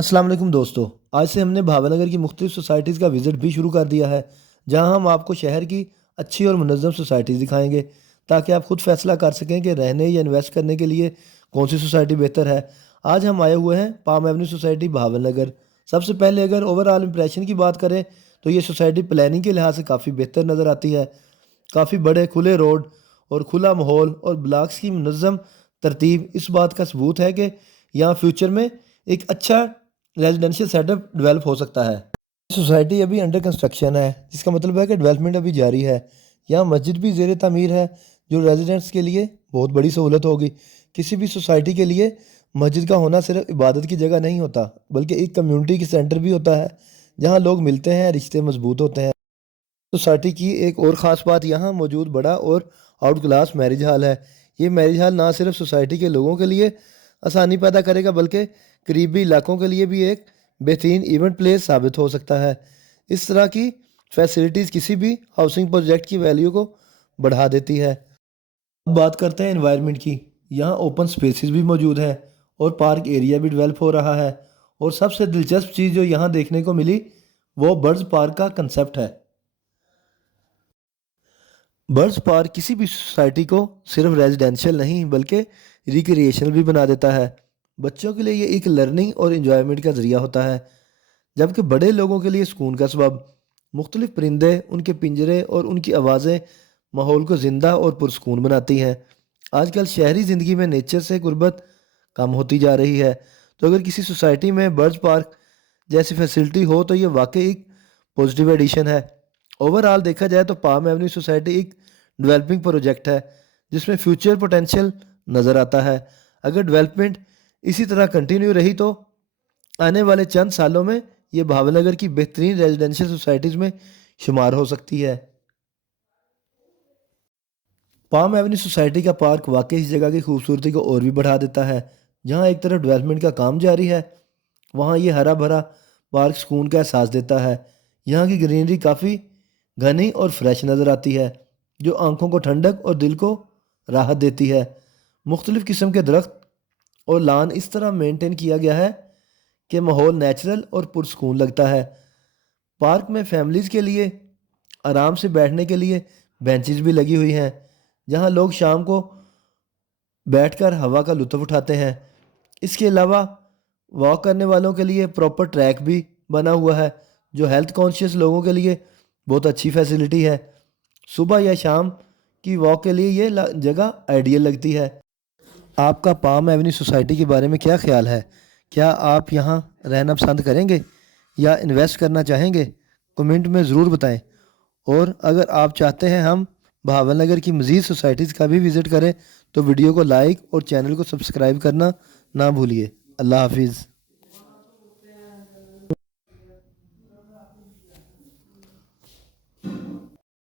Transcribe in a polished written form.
السلام علیکم دوستو، آج سے ہم نے بھاون نگر کی مختلف سوسائٹیز کا وزٹ بھی شروع کر دیا ہے، جہاں ہم آپ کو شہر کی اچھی اور منظم سوسائٹیز دکھائیں گے تاکہ آپ خود فیصلہ کر سکیں کہ رہنے یا انویسٹ کرنے کے لیے کون سی سوسائٹی بہتر ہے۔ آج ہم آئے ہوئے ہیں پام ایونیو سوسائٹی بھاون نگر۔ سب سے پہلے اگر اوور آل امپریشن کی بات کریں تو یہ سوسائٹی پلاننگ کے لحاظ سے کافی بہتر نظر آتی ہے۔ کافی بڑے کھلے روڈ اور کھلا ماحول اور بلاکس کی منظم ترتیب اس بات کا ثبوت ہے کہ یہاں فیوچر میں ایک اچھا ریزیڈنشیل سیٹ اپ ڈیولپ ہو سکتا ہے۔ سوسائٹی ابھی انڈر کنسٹرکشن ہے، جس کا مطلب ہے کہ ڈیولپمنٹ ابھی جاری ہے۔ یہاں مسجد بھی زیر تعمیر ہے، جو ریزیڈنٹس کے لیے بہت بڑی سہولت ہوگی۔ کسی بھی سوسائٹی کے لیے مسجد کا ہونا صرف عبادت کی جگہ نہیں ہوتا، بلکہ ایک کمیونٹی کی سینٹر بھی ہوتا ہے، جہاں لوگ ملتے ہیں، رشتے مضبوط ہوتے ہیں۔ سوسائٹی کی ایک اور خاص بات یہاں موجود بڑا اور آؤٹ کلاس میرج ہال ہے۔ یہ میرج ہال نہ صرف سوسائٹی کے لوگوں کے لیے آسانی پیدا کرے گا، بلکہ قریبی علاقوں کے لیے بھی ایک بہترین ایونٹ پلیس ثابت ہو سکتا ہے۔ اس طرح کی فیسلٹیز کسی بھی ہاؤسنگ پروجیکٹ کی ویلیو کو بڑھا دیتی ہے۔ اب بات کرتے ہیں انوائرمنٹ کی۔ یہاں اوپن سپیسز بھی موجود ہیں اور پارک ایریا بھی ڈیولپ ہو رہا ہے، اور سب سے دلچسپ چیز جو یہاں دیکھنے کو ملی وہ برڈز پارک کا کنسیپٹ ہے۔ برڈز پارک کسی بھی سوسائٹی کو صرف ریزیڈینشیل نہیں بلکہ ریکریشنل بھی بنا دیتا ہے۔ بچوں کے لیے یہ ایک لرننگ اور انجوائمنٹ کا ذریعہ ہوتا ہے، جبکہ بڑے لوگوں کے لیے سکون کا سبب۔ مختلف پرندے، ان کے پنجرے اور ان کی آوازیں ماحول کو زندہ اور پرسکون بناتی ہیں۔ آج کل شہری زندگی میں نیچر سے قربت کم ہوتی جا رہی ہے، تو اگر کسی سوسائٹی میں برڈز پارک جیسی فیسلٹی ہو تو یہ واقعی ایک پازیٹیو ایڈیشن ہے۔ اوور آل دیکھا جائے تو پام ایونیو سوسائٹی ایک ڈیولپنگ پروجیکٹ ہے، جس میں فیوچر پوٹینشیل نظر آتا ہے۔ اگر ڈیولپمنٹ اسی طرح کنٹینیو رہی تو آنے والے چند سالوں میں یہ بھاون نگر کی بہترین ریزیڈنشیل سوسائٹیز میں شمار ہو سکتی ہے۔ پام ایونیو سوسائٹی کا پارک واقعی اس جگہ کی خوبصورتی کو اور بھی بڑھا دیتا ہے۔ جہاں ایک طرف ڈیولپمنٹ کا کام جاری ہے، وہاں یہ ہرا بھرا پارک سکون کا احساس دیتا ہے۔ یہاں کی گرینری کافی گھنی اور فریش نظر آتی ہے، جو آنکھوں کو ٹھنڈک اور دل کو راحت دیتی ہے۔ مختلف قسم کے درخت اور لان اس طرح مینٹین کیا گیا ہے کہ ماحول نیچرل اور پرسکون لگتا ہے۔ پارک میں فیملیز کے لیے آرام سے بیٹھنے کے لیے بینچز بھی لگی ہوئی ہیں، جہاں لوگ شام کو بیٹھ کر ہوا کا لطف اٹھاتے ہیں۔ اس کے علاوہ واک کرنے والوں کے لیے پراپر ٹریک بھی بنا ہوا ہے، جو ہیلتھ کانشیس لوگوں کے لیے بہت اچھی فیسلٹی ہے۔ صبح یا شام کی واک کے لیے یہ جگہ آئیڈیل لگتی ہے۔ آپ کا پام ایونیو سوسائٹی کے بارے میں کیا خیال ہے؟ کیا آپ یہاں رہنا پسند کریں گے یا انویسٹ کرنا چاہیں گے؟ کمنٹ میں ضرور بتائیں، اور اگر آپ چاہتے ہیں ہم بھاون نگر کی مزید سوسائٹیز کا بھی وزٹ کریں تو ویڈیو کو لائک اور چینل کو سبسکرائب کرنا نہ بھولیے۔ اللہ حافظ۔